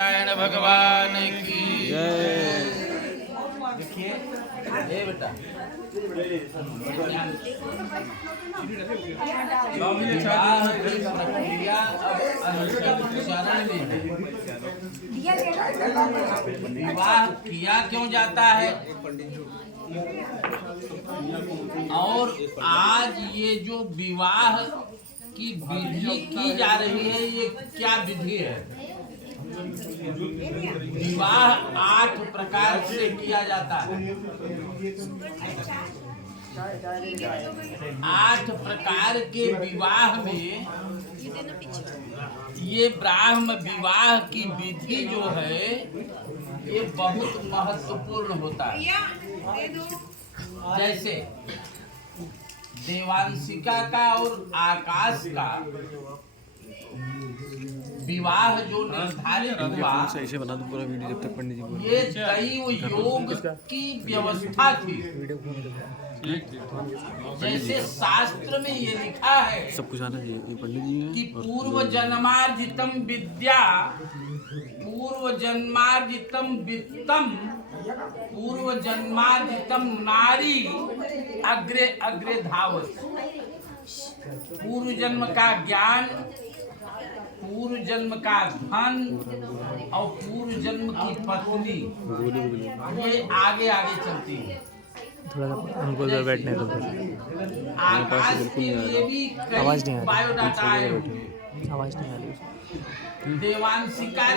नारायण भगवान की देखिए ये बेटा विवाह किया क्यों जाता है और आज ये जो विवाह की विधि की जा रही है ये क्या विधि है। विवाह 8 प्रकार से किया जाता है। 8 प्रकार के विवाह में ये ब्राह्म विवाह की विधि जो है ये बहुत महत्वपूर्ण होता है। जैसे देवांशिका का और आकाश का विवाह जो निर्धारित हुआ ये दैव योग की व्यवस्था थी। जैसे शास्त्र में ये लिखा है सब कुछ आना चाहिए पंडित जी कि पूर्व जन्मार्जितम विद्या पूर्व जन्मार्जितम वित्तम पूर्व जन्मार्जितम नारी अग्रे अग्रे धावत। पूर्व जन्म का ज्ञान, पूर्व जन्म का धन और पूर्व जन्म की पत्नी ये आगे आगे चलती है। थोड़ा हमको उधर बैठने दो। आकाश के लिए भी कई बायोडाटा आए होंगे। आवाज नहीं आ रही। देवांशिका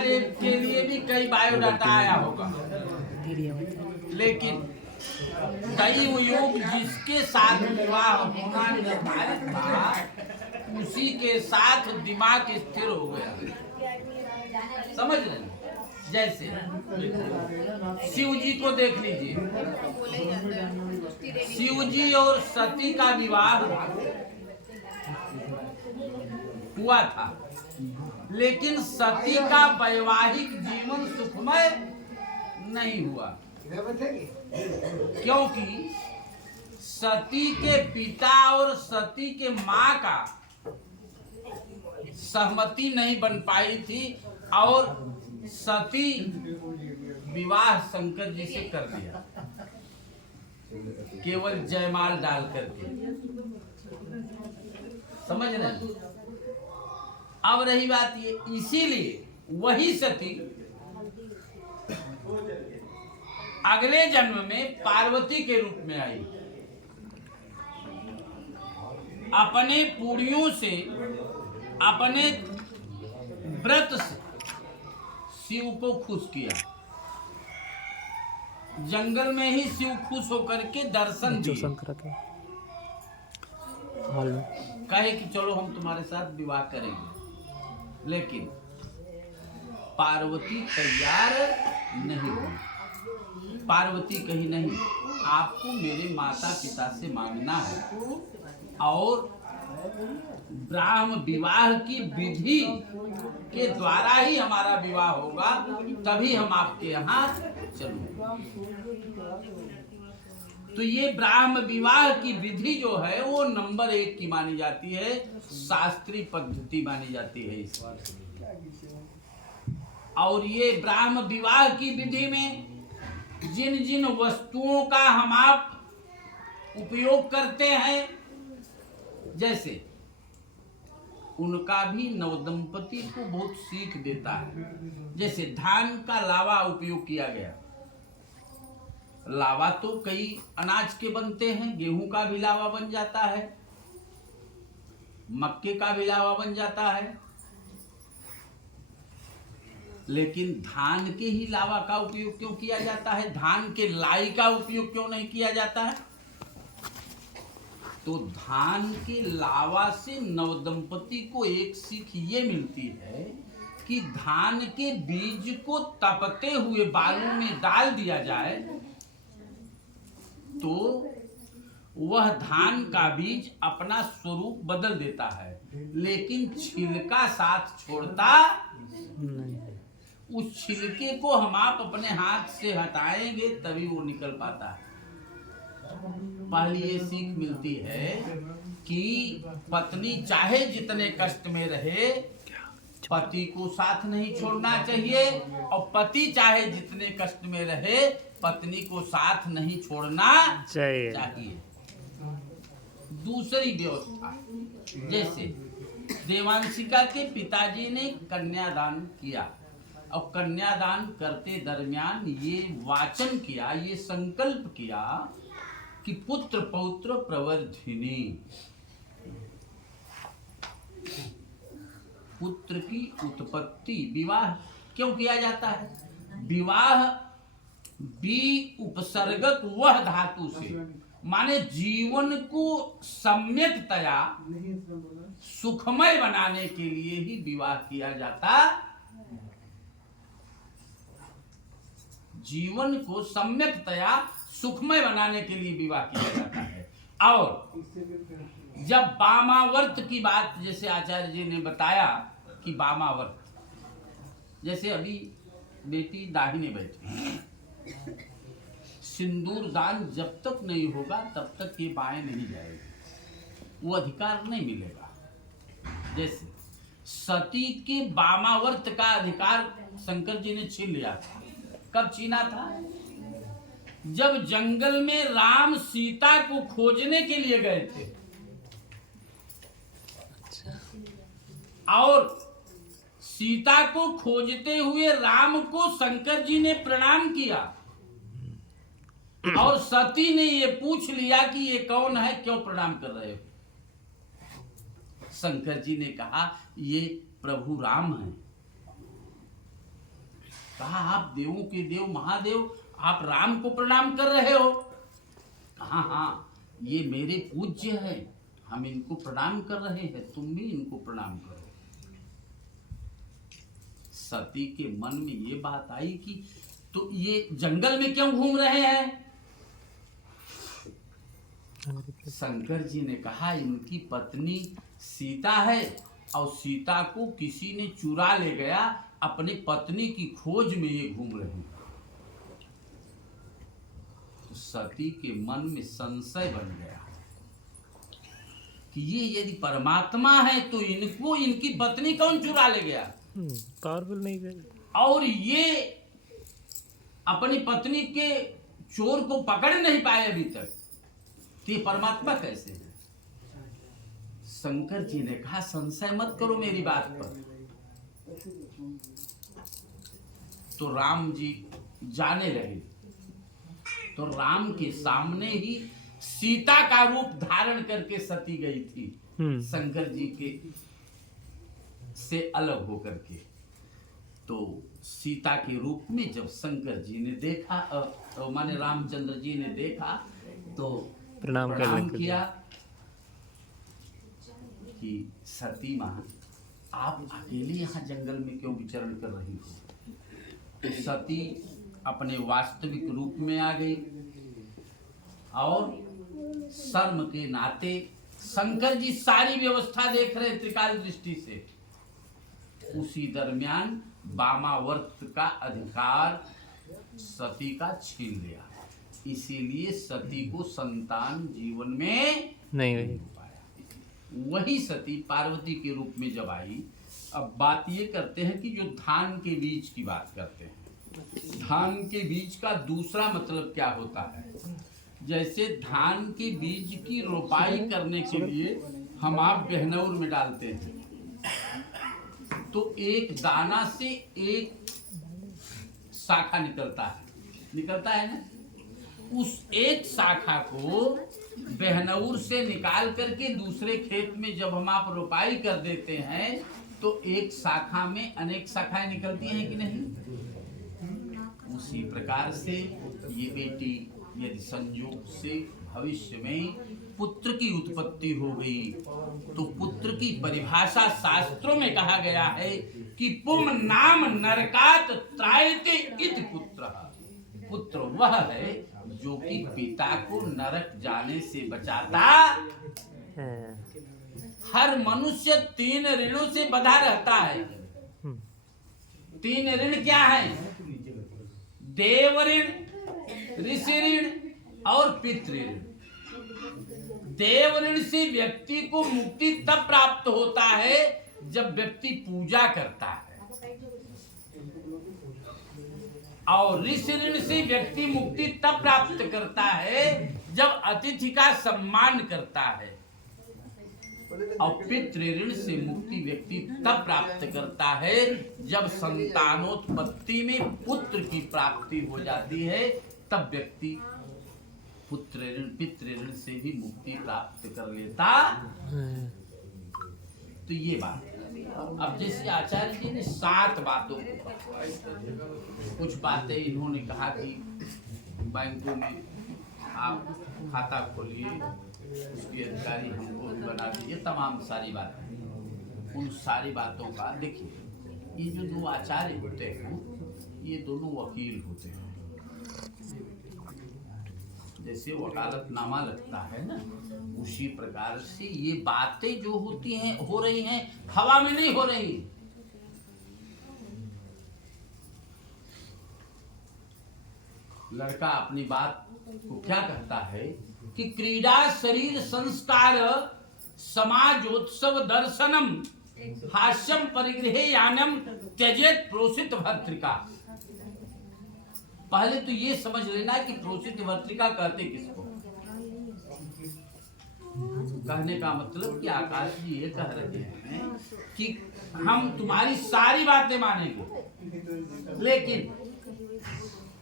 के लिए भी कई बायोडाटा आया होगा। लेकिन दैव योग जिसके साथ विवाह होना निर्धारित था उसी के साथ दिमाग स्थिर हो गया। समझ रहे? जैसे शिव जी को देख लीजिए। शिव जी और सती का विवाह हुआ था लेकिन सती का वैवाहिक जीवन सुखमय नहीं हुआ क्योंकि सती के पिता और सती के माँ का सहमति नहीं बन पाई थी और सती विवाह शंकर जी से कर दिया केवल जयमाल डाल करके। समझ रहे? अब रही बात ये, इसीलिए वही सती अगले जन्म में पार्वती के रूप में आई। अपने पुड़ियों से अपने व्रत से शिव को खुश किया। जंगल में ही शिव खुश होकर के दर्शन दिए। कहे कि चलो हम तुम्हारे साथ विवाह करेंगे लेकिन पार्वती तैयार नहीं हुई। पार्वती कही नहीं, आपको मेरे माता पिता से मांगना है और ब्राह्म विवाह की विधि के द्वारा ही हमारा विवाह होगा तभी हम आपके यहाँ चलेंगे। तो ये ब्राह्म विवाह की विधि जो है वो नंबर 1 की मानी जाती है, शास्त्रीय पद्धति मानी जाती है इस और ये ब्राह्म विवाह की विधि में जिन जिन वस्तुओं का हम आप उपयोग करते हैं जैसे उनका भी नवदंपति को बहुत सीख देता है। जैसे धान का लावा उपयोग किया गया। लावा तो कई अनाज के बनते हैं, गेहूं का भी लावा बन जाता है, मक्के का भी लावा बन जाता है, लेकिन धान के ही लावा का उपयोग क्यों किया जाता है? धान के लाई का उपयोग क्यों नहीं किया जाता है? तो धान के लावा से नवदंपति को एक सीख ये मिलती है कि धान के बीज को तपते हुए बालू में डाल दिया जाए तो वह धान का बीज अपना स्वरूप बदल देता है लेकिन छिलका साथ छोड़ता नहीं। उस छिलके को हम आप अपने हाथ से हटाएंगे तभी वो निकल पाता है। पहली ये सीख मिलती है कि पत्नी चाहे जितने कष्ट में रहे पति को साथ नहीं छोड़ना चाहिए, और पति चाहे जितने कष्ट में रहे पत्नी को साथ नहीं छोड़ना चाहिए। दूसरी व्यवस्था, जैसे देवांशिका के पिताजी ने कन्यादान किया, और कन्यादान करते दरमियान ये वाचन किया, ये संकल्प किया कि पुत्र पौत्र प्रवर्धिनी, पुत्र की उत्पत्ति। विवाह क्यों किया जाता है? विवाह बी उपसर्गक वह धातु से, माने जीवन को सम्यकतया सुखमय बनाने के लिए ही विवाह किया जाता। जीवन को सम्यकतया सुखमय बनाने के लिए विवाह किया जाता है। और जब वामावर्त की बात, जैसे आचार्य जी ने बताया कि वामावर्त, जैसे अभी बेटी दाहिने बैठी, सिंदूर दान जब तक नहीं होगा तब तक ये बाएं नहीं जाएगी, वो अधिकार नहीं मिलेगा। जैसे सती के वामावर्त का अधिकार शंकर जी ने छीन लिया था। कब छीना था? जब जंगल में राम सीता को खोजने के लिए गए थे, और सीता को खोजते हुए राम को शंकर जी ने प्रणाम किया, और सती ने ये पूछ लिया कि ये कौन है, क्यों प्रणाम कर रहे हो? शंकर जी ने कहा ये प्रभु राम हैं। कहा आप देवों के देव महादेव, आप राम को प्रणाम कर रहे हो? कहा हाँ, ये मेरे पूज्य है, हम इनको प्रणाम कर रहे हैं, तुम भी इनको प्रणाम करो। सती के मन में ये बात आई कि तो ये जंगल में क्यों घूम रहे हैं? शंकर जी ने कहा इनकी पत्नी सीता है, और सीता को किसी ने चुरा ले गया, अपनी पत्नी की खोज में ये घूम रहे हैं। तो सती के मन में संशय बन गया कि ये यदि परमात्मा है तो इनको इनकी पत्नी कौन चुरा ले गया? पावरफुल नहीं है। और ये अपनी पत्नी के चोर को पकड़ नहीं पाए अभी तक, तो ये परमात्मा कैसे है? शंकर जी ने कहा संशय मत करो मेरी बात पर। तो राम जी जाने लगे, तो राम के सामने ही सीता का रूप धारण करके सती गई थी, शंकर जी के से अलग होकर के। तो सीता के रूप में जब शंकर जी ने देखा, माने रामचंद्र जी ने देखा, तो प्रणाम किया कि सती मां आप अकेले यहाँ जंगल में क्यों विचरण कर रही हो? तो सती अपने वास्तविक रूप में आ गई, और शर्म के नाते शंकर जी सारी व्यवस्था देख रहे त्रिकाल दृष्टि से। उसी दरमियान वामावर्त का अधिकार सती का छीन लिया, इसीलिए सती को संतान जीवन में नहीं हो पाया। वही सती पार्वती के रूप में जब आई। अब बात ये करते हैं कि जो धान के बीज की बात करते हैं, धान के बीज का दूसरा मतलब क्या होता है? जैसे धान के बीज की रोपाई करने के लिए हम आप बहनौर में डालते हैं, तो एक दाना से एक शाखा निकलता है ना। उस एक शाखा को बहनौर से निकाल करके दूसरे खेत में जब हम आप रोपाई कर देते हैं, तो एक शाखा में अनेक शाखाएं निकलती हैं कि नहीं? उसी प्रकार से ये बेटी यदि संयोग से भविष्य में पुत्र की उत्पत्ति हो गई, तो पुत्र की परिभाषा शास्त्रों में कहा गया है कि पुम नाम नरकात त्रायते इति पुत्र। पुत्र वह है जो कि पिता को नरक जाने से बचाता। हर मनुष्य 3 ऋणों से बंधा रहता है। 3 ऋण क्या है? देव ऋण, ऋषि ऋण और पितृ ऋण। देव ऋण से व्यक्ति को मुक्ति तब प्राप्त होता है जब व्यक्ति पूजा करता है, और ऋषि ऋण से व्यक्ति मुक्ति तब प्राप्त करता है जब अतिथि का सम्मान करता है, और पितृ ऋण से मुक्ति व्यक्ति तब प्राप्त करता है जब संतानोत्पत्ति में पुत्र की प्राप्ति हो जाती है, तब व्यक्ति पुत्र ऋण पितृ ऋण से भी मुक्ति प्राप्त कर लेता। तो ये बात। अब जैसे आचार्य जी ने 7 बातों को कहा, कुछ बातें इन्होंने कहा कि बैंकों में आप खाता खोलिए, उसके अधिकारी हमको बना दीजिए, तमाम सारी बातें। उन सारी बातों का देखिए, ये जो 2 आचार्य होते हैं ये दोनों वकील होते हैं। जैसे वकालतनामा लगता है ना, उसी प्रकार से ये बातें जो होती हैं हो रही हैं, हवा में नहीं हो रही। लड़का अपनी बात को क्या कहता है कि क्रीड़ा शरीर संस्कार समाजोत्सव दर्शनम हास्यम परिगृहे यानम त्यजेत प्रोसित भर्तृका। पहले तो ये समझ लेना कि प्रोसित भर्तृका कहते किसको। कहने का मतलब कि आकाश जी ये कह रहे हैं कि हम तुम्हारी सारी बातें मानेंगे, लेकिन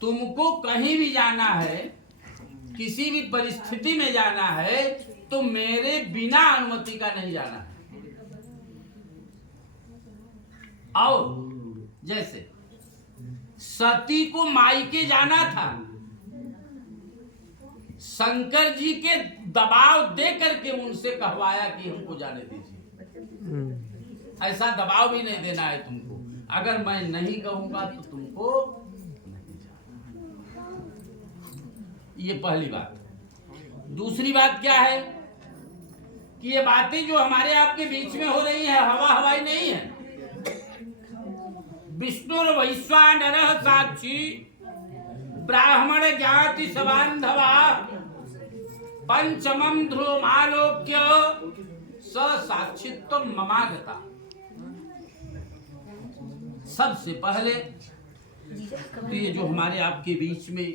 तुमको कहीं भी जाना है, किसी भी परिस्थिति में जाना है, तो मेरे बिना अनुमति का नहीं जाना है। और जैसे सती को मायके जाना था, शंकर जी के दबाव दे करके उनसे कहवाया कि हमको जाने दीजिए। ऐसा दबाव भी नहीं देना है तुमको, अगर मैं नहीं कहूंगा तो तुमको नहीं जाना। ये पहली बात। दूसरी बात क्या है कि ये बातें जो हमारे आपके बीच में हो रही है, हवा हवाई नहीं है। विष्णु वैश्वानर साक्षी ब्राह्मण ज्ञाति सबांधवा पंचमम ध्रुवमालोक्य स साक्षित्व ममागता। सबसे पहले तो ये जो हमारे आपके बीच में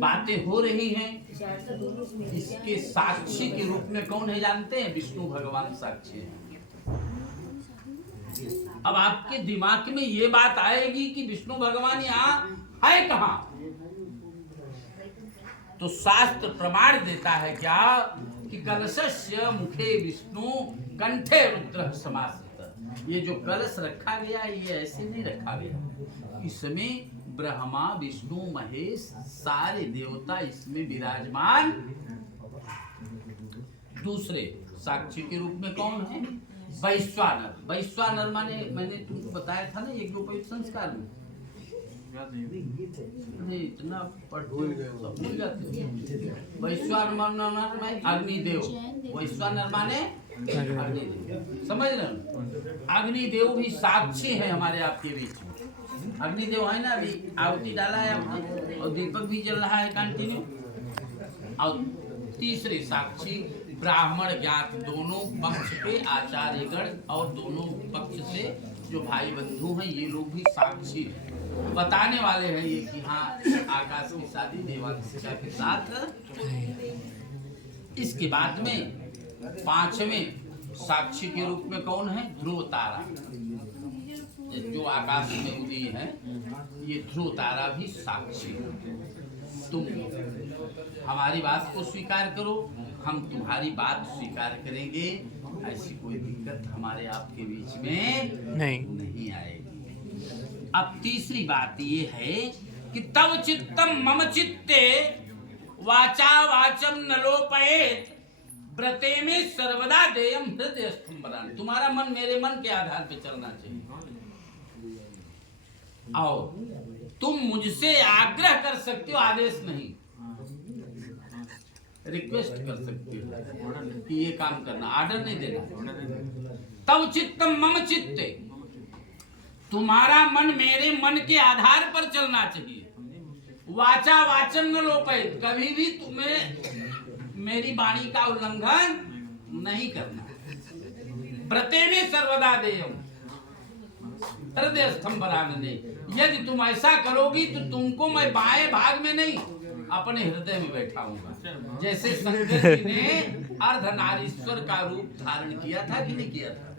बातें हो रही हैं, इसके साक्षी के रूप में कौन है जानते हैं? विष्णु भगवान साक्षी हैं। अब आपके दिमाग में ये बात आएगी कि विष्णु भगवान यहाँ है कहाँ? तो शास्त्र प्रमाण देता है क्या कि कलशस्य मुखे विष्णु कंठे रुद्र समाश्रित। ये जो कलश रखा गया ये ऐसे नहीं रखा गया, इसमें ब्रह्मा विष्णु महेश सारे देवता इसमें विराजमान। दूसरे साक्षी के रूप में कौन है? वैश्वानर। वैश्वानर माने मैंने तुमको बताया था ना यज्ञोपवीत संस्कार में, नहीं इतना भूल जाते। वैश्वानर माने अग्निदेव, वैश्वानर माने अग्निदेव, समझ रहे हो? अग्निदेव भी साक्षी है हमारे आपके बीच में। अग्निदेव है ना, अभी आहुति डाला है और दीपक भी जल रहा है कंटिन्यू। और तीसरे साक्षी ब्राह्मण ज्ञात, दोनों पक्ष के आचार्यगण और दोनों पक्ष से जो भाई बंधु हैं ये लोग भी साक्षी हैं, बताने वाले हैं ये कि हाँ आकाश की शादी देवांशिका के साथ। इसके बाद में 5वें साक्षी के रूप में कौन है? ध्रुव तारा। जो आकाश में उदी है ये ध्रुव तारा भी साक्षी है। तुम हमारी बात को स्वीकार करो, हम तुम्हारी बात स्वीकार करेंगे, ऐसी कोई दिक्कत हमारे आपके बीच में नहीं आएगी। अब तीसरी बात ये है कि तव चित्तम मम चित्ते वाचा वाचम न लोपयेत व्रते में सर्वदा देयम हृदय स्तंभदान। तुम्हारा मन मेरे मन के आधार पे चलना चाहिए, और तुम मुझसे आग्रह कर सकते हो, आदेश नहीं, रिक्वेस्ट कर सकते हो कि ये काम करना, आर्डर नहीं देना। तव चित्तम मम चित्ते, तुम्हारा मन मेरे मन के आधार पर चलना चाहिए। वाचा वाचन न लोपयेत, कभी भी तुम्हें मेरी वाणी का उल्लंघन नहीं करना। व्रतेने सर्वदा देयम हृदय स्तंभरानने। यदि तुम ऐसा करोगी तो तुमको मैं बाएं भाग में नहीं अपने हृदय में बैठाऊंगा। जैसे शंकर जी ने अर्धनारीश्वर का रूप धारण किया था कि नहीं किया था।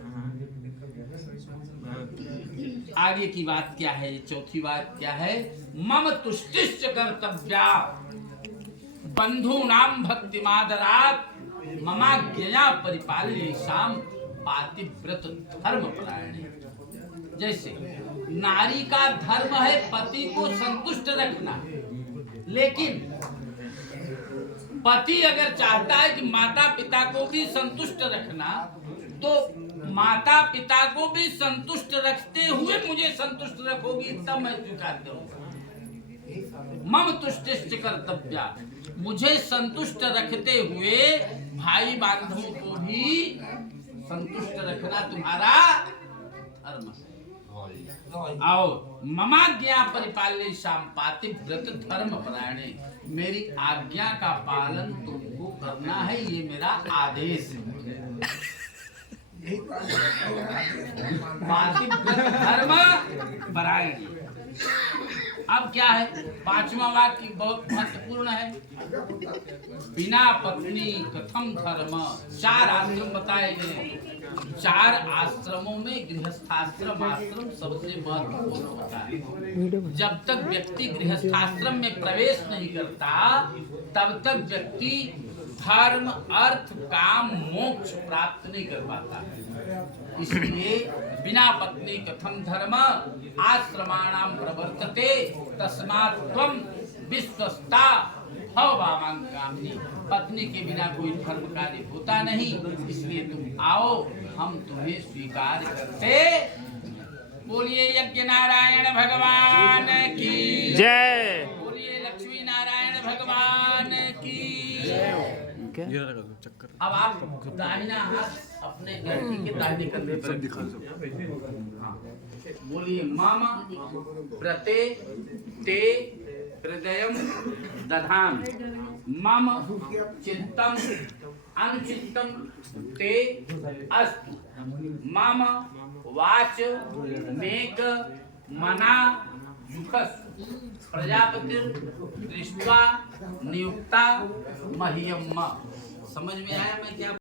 आगे की बात क्या है, चौथी बात क्या है, मम तुष्टिश्च कर्तव्या बंधूनाम भक्तिमादरात् ममाज्ञया परिपाल्येषां पातिव्रत धर्म परायणे। जैसे नारी का धर्म है पति को संतुष्ट रखना, लेकिन पति अगर चाहता है कि माता पिता को भी संतुष्ट रखना, तो माता पिता को भी संतुष्ट रखते हुए मुझे संतुष्ट रखोगी तब मैं स्वीकार करूंगा। मम तुष्टिश्च कर्तव्या, मुझे संतुष्ट रखते हुए भाई बंधुओं को भी संतुष्ट रखना तुम्हारा धर्म है। आओ ममाज्ञा परिपाल्येषां पातिव्रत धर्म परायणे, मेरी आज्ञा का पालन तुमको करना है, ये मेरा आदेश है। पातिव्रत धर्म परायणे। अब क्या है, पांचवा वाक्य बहुत महत्वपूर्ण है। बिना पत्नी कथम धर्म। चार आश्रम बताए गए। चार आश्रमों में गृहस्थाश्रम आश्रम सबसे महत्वपूर्ण होता है। जब तक व्यक्ति गृहस्थाश्रम में प्रवेश नहीं करता तब तक व्यक्ति धर्म अर्थ काम मोक्ष प्राप्त नहीं कर पाता है। इसलिए बिना पत्नी कथम धर्म आश्रमाणाम प्रवर्तते तस्मात् त्वं विश्वस्ता भव वामांगामिनी। पत्नी के बिना कोई धर्म कार्य होता नहीं, इसलिए तुम आओ, हम तुम्हें स्वीकार करते। बोलिए यज्ञ नारायण भगवान की जय। बोलिए लक्ष्मी नारायण भगवान की। अब आप दाहिना हाथ अपने लड़की के दाहिने कंधे पर दिखा सकते। बोलिए मामा व्रते ते हृदयम दधामि मम चित्तम अनुचित्तम ते अस्तु मम वाच मेक मना युखस् प्रजापति दृष्ट्वा नियुक्ता मह्यम। समझ में आया मैं क्या